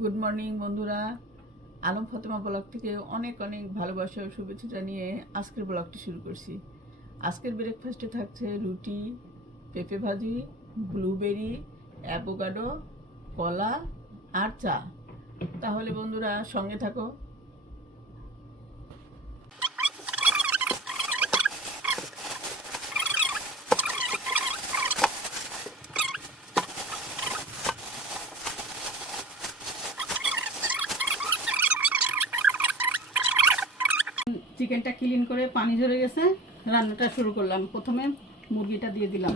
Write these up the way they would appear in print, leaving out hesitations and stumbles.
Good morning বন্ধুরা, Alam Fatema blog থেকে অনেক অনেক ভালোবাসা ও শুভেচ্ছা জানিয়ে আজকের ব্লগটি শুরু করছি। আজকের ব্রেকফাস্টে থাকছে রুটি, পেঁপে ভাজি, ব্লুবেরি, অ্যাভোকাডো, কলা আর চা। তাহলে বন্ধুরা সঙ্গে থাকো। চিকেনটা ক্লিন করে পানি ঝরে গেছে, রান্নাটা শুরু করলাম। প্রথমে মুরগিটা দিয়ে দিলাম।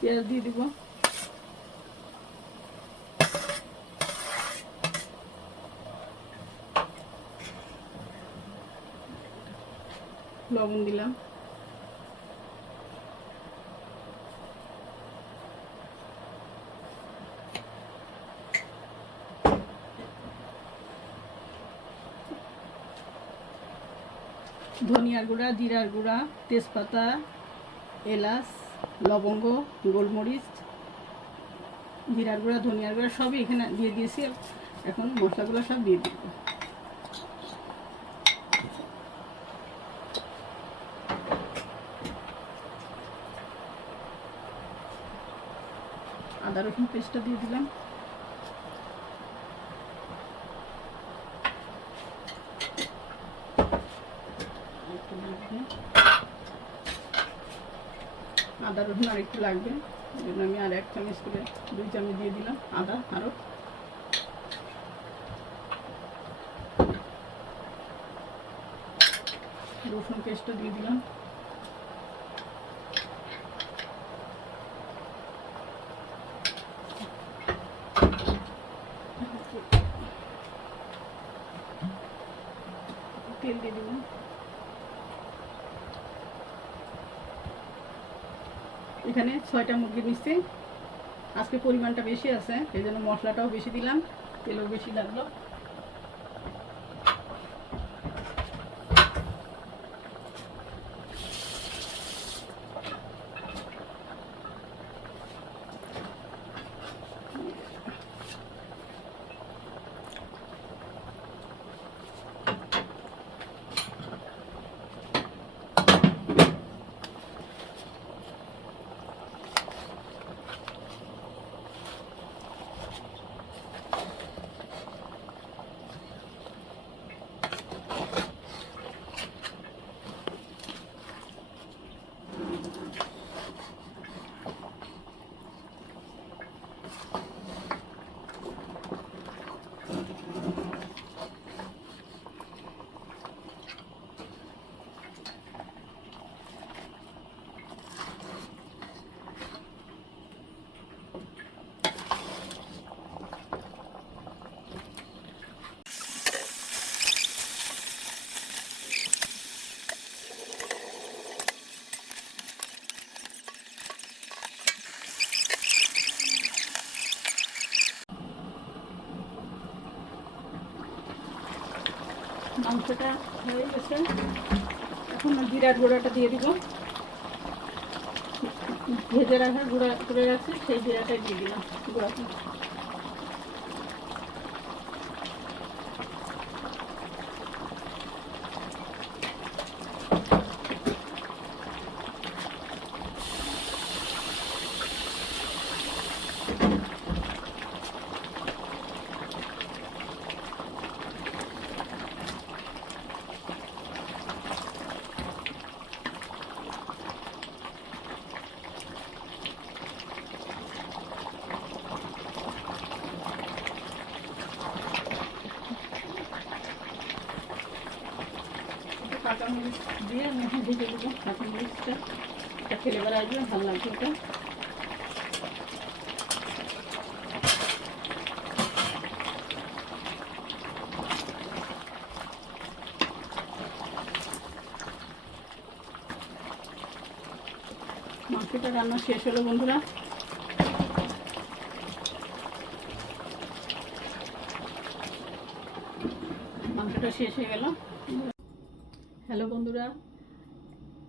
পেঁয়াজ দিয়ে দিব, লবণ দিলাম, ধনিয়ার গুঁড়া, জিরার গুঁড়া, তেজপাতা, এলাচ, লবঙ্গ, গোলমরিচ, জিরার গুঁড়া, ধনিয়ার গুঁড়া সবই এখানে দিয়ে দিয়েছি। এখন মশলাগুলো সব দিয়ে দিব। আদা রসুন পেস্টটা দিয়ে দিলাম। আদা রসুন আর একটু লাগবে, এই জন্য আমি আর 1 চামচ করে 2 চামচ দিয়ে দিলাম আদা। আরও রসুন পেস্টটা দিয়ে দিলাম। তেল দিয়ে দিলাম। এখানে 6টা মুরগি নিচ্ছি, আজকে পরিমাণটা বেশি আছে, এই জন্য মশলাটাও বেশি দিলাম, তেলও বেশি লাগলো। মাংসটা হয়ে গেছে, এখন জিরার গুঁড়াটা দিয়ে দিব। ভেজে রাখার গুঁড়া করে রাখছি, সেই জিরাটাই দিয়ে দিলাম গুঁড়াটা। কাঁচামরিচ দিয়ে আমি এখন ভেজে দেবো। কাঁচামরিচটা একটা ফ্লেভার আসবে, ভালো লাগবে এটা। মাংসটা রান্না শেষ হলো বন্ধুরা। মাংসটা শেষ হয়ে গেল। হ্যালো বন্ধুরা,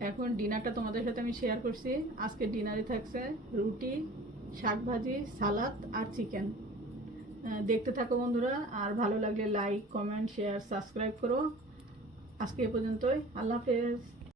এখন ডিনারটা তোমাদের সাথে আমি শেয়ার করছি। আজকে ডিনারে থাকছে রুটি, শাক ভাজি, সালাদ আর চিকেন। দেখতে থাকো বন্ধুরা, আর ভালো লাগলে লাইক, কমেন্ট, শেয়ার, সাবস্ক্রাইব করো। আজকে এ পর্যন্তই। আল্লাহ হাফেজ।